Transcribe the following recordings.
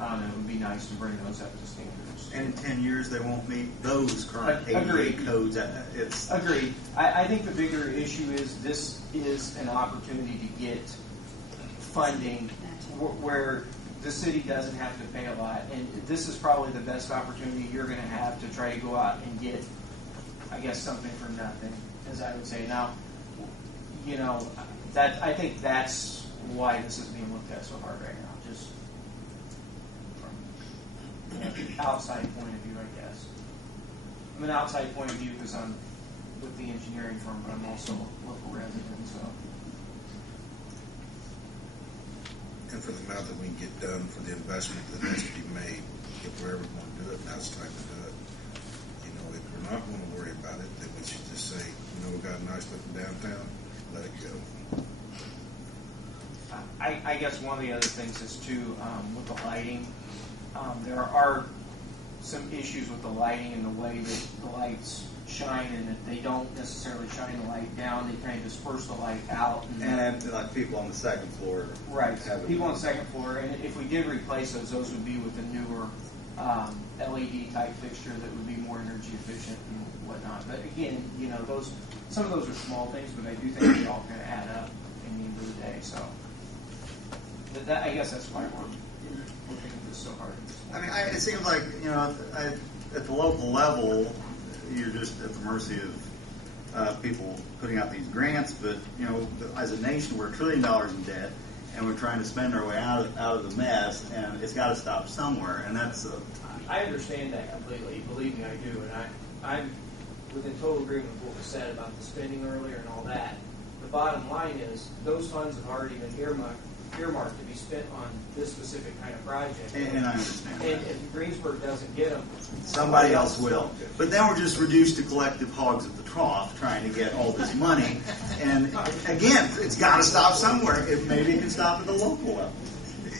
It would be nice to bring those up to standards. And in 10 years, they won't meet those current Agreed. ADA codes. Agreed. I think the bigger issue is this is an opportunity to get funding where the city doesn't have to pay a lot. And this is probably the best opportunity you're going to have to try to go out and get, I guess, something for nothing, as I would say. Now, that I think that's why this is being looked at so hard right now, just from an outside point of view, I guess. I'm an outside point of view because I'm with the engineering firm, but I'm also a local resident, so. And for the amount that we can get done for the investment that has to be made, if we're ever going to do it, now's the time to do it. If we're not going to worry about it, then we should just say, we got a nice looking downtown, let it go. I guess one of the other things is too, with the lighting, there are some issues with the lighting and the way that the lights shine, and that they don't necessarily shine the light down, they kind of disperse the light out. And like people on the second floor. Right, people on the second floor, and if we did replace those would be with a newer LED type fixture that would be more energy efficient and whatnot. But again, some of those are small things, but I do think they all kind of add up in the end of the day. So I guess that's why we're looking at this so hard. I mean, it seems like at the local level, you're just at the mercy of people putting out these grants. But as a nation, we're $1 trillion in debt, and we're trying to spend our way out of the mess, and it's got to stop somewhere. And that's. I understand that completely. Believe me, I do, and I'm within total agreement with what was said about the spending earlier and all that. The bottom line is those funds have already been earmarked to be spent on this specific kind of project. And I understand. And if Greensburg doesn't get them, somebody else will. But then we're just reduced to collective hogs at the trough trying to get all this money. And again, it's got to stop somewhere. Maybe it can stop at the local level.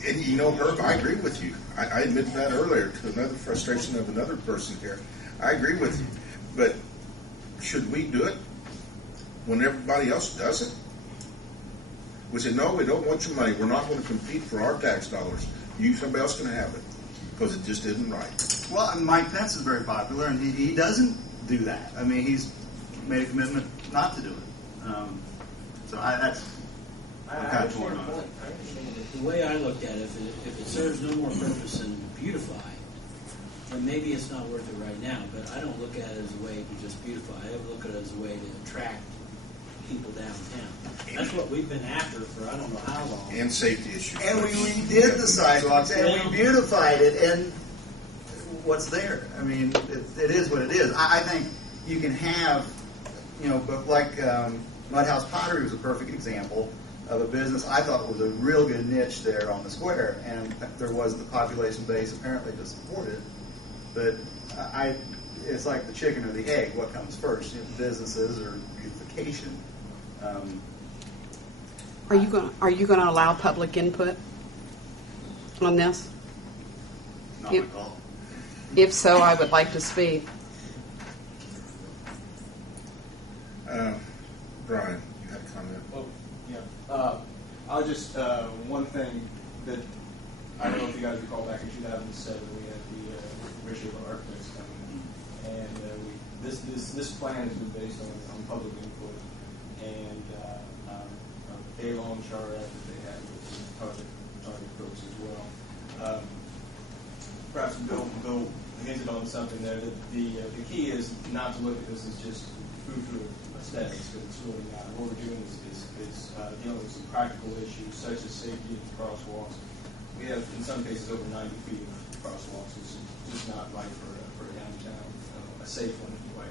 And Herb, I agree with you. I admitted that earlier to another frustration of another person here. I agree with you. But should we do it when everybody else does it? We said, no, we don't want your money. We're not going to compete for our tax dollars. Somebody else can have it because it just isn't right. Well, Mike Pence is very popular, and he doesn't do that. I mean, he's made a commitment not to do it. So that's kind of torn on it. The way I look at it, if it serves no more purpose than beautify, then maybe it's not worth it right now. But I don't look at it as a way to just beautify. I look at it as a way to attract people downtown. That's what we've been after for I don't know how long. And safety issues. And we redid the sidewalks, and we beautified it, and what's there? I mean, it is what it is. I think you can have, but like Mudhouse Pottery was a perfect example of a business I thought was a real good niche there on the square, and there was the population base apparently to support it. But it's like the chicken or the egg. What comes first, businesses or beautification? Are you going to allow public input on this? Not my call. If so, I would like to speak. Brian, you had a comment? Oh, yeah. I'll just, one thing that, I don't know if you guys recall back in 2007, we had the ratio of architects coming in. And this plan has been based on public input and a long chart that they had with target folks as well. Perhaps Bill hinted on something there, that the key is not to look at this as just food for aesthetics, but it's really not. What we're doing is dealing with some practical issues such as safety and crosswalks. We have, in some cases, over 90 feet of crosswalks, which is just not right for a downtown, a safe one anyway.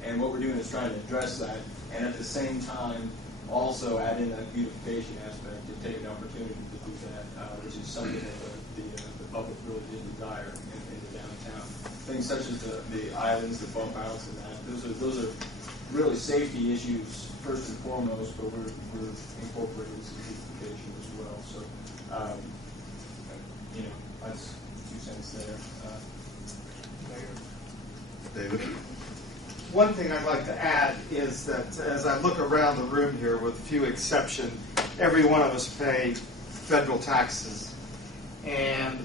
And what we're doing is trying to address that, and at the same time, also add in that beautification aspect to take an opportunity to do that, which is something that the public really did desire in the downtown. Things such as the islands, the bump outs, and that. Those are really safety issues first and foremost, but we're incorporating some beautification as well. So, that's 2 cents there. David? One thing I'd like to add is that as I look around the room here, with few exceptions, every one of us pay federal taxes. And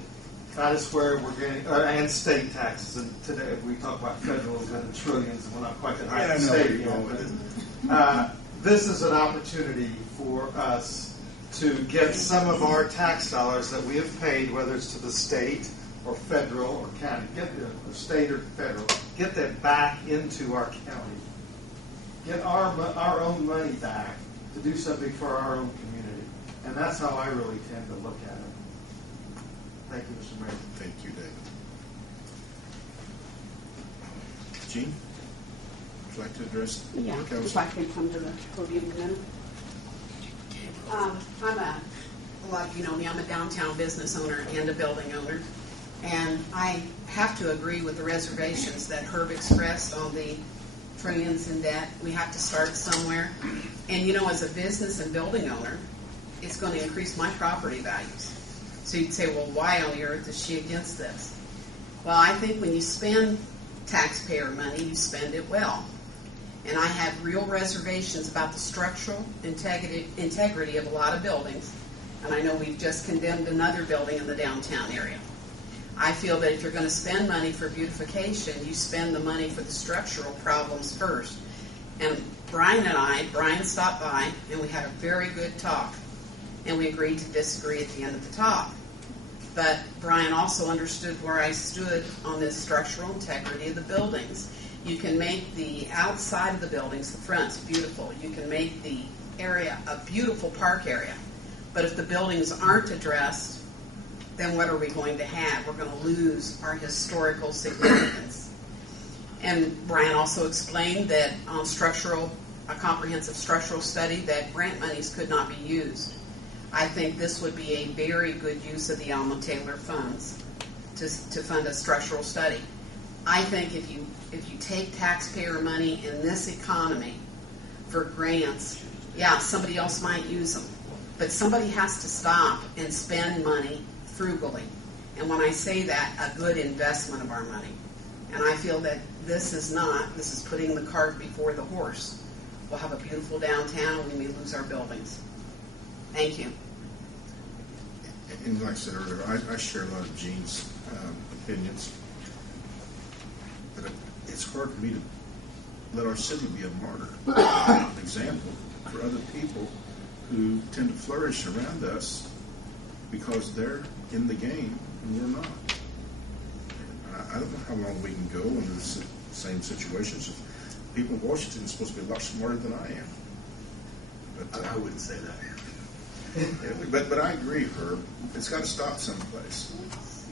That is where we're getting, and state taxes. And today we talk about federal and trillions, and we're not quite at I high don't know where state you're yet. going with it. But, this is an opportunity for us to get some of our tax dollars that we have paid, whether it's to the state or federal or county, or state or federal, get that back into our county. Get our own money back to do something for our own community. And that's how I really tend to look at it. Thank you, Mr. Mayor. Thank you, David. Gene, would you like to address the Yeah, council? if I could come to the podium a minute. Like you know me, I'm a downtown business owner and a building owner. And I have to agree with the reservations that Herb expressed on the trillions in debt. We have to start somewhere. And you know, as a business and building owner, it's going to increase my property values. So you'd say, well, why on the earth is she against this? Well, I think when you spend taxpayer money, you spend it well. And I have real reservations about the structural integrity of a lot of buildings. And I know we've just condemned another building in the downtown area. I feel that if you're going to spend money for beautification, you spend the money for the structural problems first. And Brian stopped by, and we had a very good talk. And we agreed to disagree at the end of the talk. But Brian also understood where I stood on this structural integrity of the buildings. You can make the outside of the buildings, the fronts, beautiful. You can make the area a beautiful park area. But if the buildings aren't addressed, then what are we going to have? We're going to lose our historical significance. And Brian also explained that on a comprehensive structural study, that grant monies could not be used. I think this would be a very good use of the Alma Taylor funds to fund a structural study. I think if you take taxpayer money in this economy for grants, yeah, somebody else might use them. But somebody has to stop and spend money frugally. And when I say that, a good investment of our money. And I feel that this is putting the cart before the horse. We'll have a beautiful downtown and we may lose our buildings. Thank you. And like I said earlier, I share a lot of Gene's opinions. But it's hard for me to let our city be a martyr, an example for other people who tend to flourish around us because they're in the game and we're not. I don't know how long we can go in the same situations. People in Washington are supposed to be a lot smarter than I am. But I wouldn't say that. But I agree, Herb. It's got to stop someplace.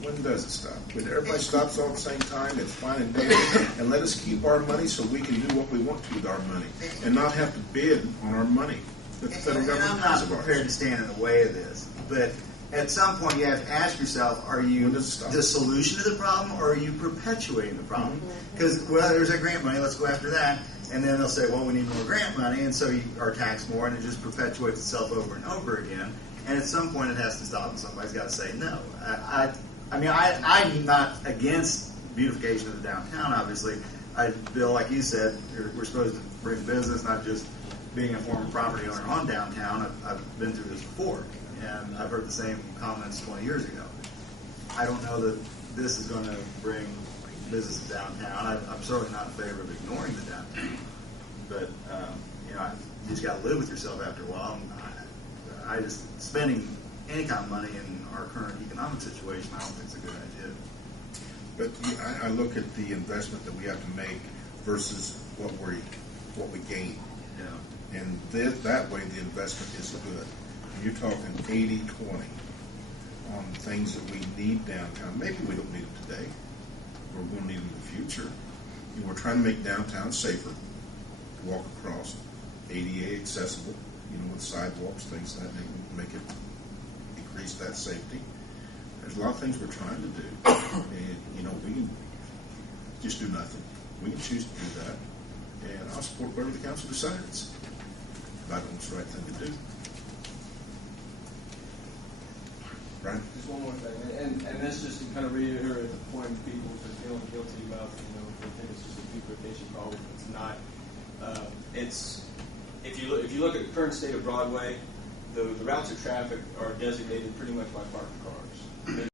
When does it stop? When everybody stops all at the same time, it's fine and dandy, and let us keep our money so we can do what we want to with our money and not have to bid on our money that the federal And I'm government not has of prepared ours. to stand in the way of this, but at some point you have to ask yourself, are you When does it stop? the solution to the problem or are you perpetuating the problem? Because, well, there's that grant money, let's go after that. And then they'll say, well, we need more grant money, and so you are taxed more, and it just perpetuates itself over and over again. And at some point it has to stop, and somebody's got to say no. I'm not against beautification of the downtown, obviously. Bill, like you said, we're supposed to bring business, not just being a former property owner on downtown. I've been through this before, and I've heard the same comments 20 years ago. I don't know that this is going to bring business to downtown. I'm certainly not in favor of ignoring the downtown, but you just got to live with yourself after a while. I just spending any kind of money in our current economic situation, I don't think it's a good idea. But I look at the investment that we have to make versus what we gain. Yeah. And that way the investment is good. And you're talking 80-20 on things that we need downtown. Maybe we don't need them today. We're going to need them in the future. We're trying to make downtown safer, walk across, ADA accessible, with sidewalks, things that make it increase that safety. There's a lot of things we're trying to do. And, we can just do nothing. We can choose to do that. And I'll support whatever the council decides. If I don't know what's the right thing to do. Brian? Just one more thing, and that's just to kind of reiterate the point of people for feeling guilty about, they think it's just a beautification problem. It's not. If you look at the current state of Broadway, the routes of traffic are designated pretty much by parked cars.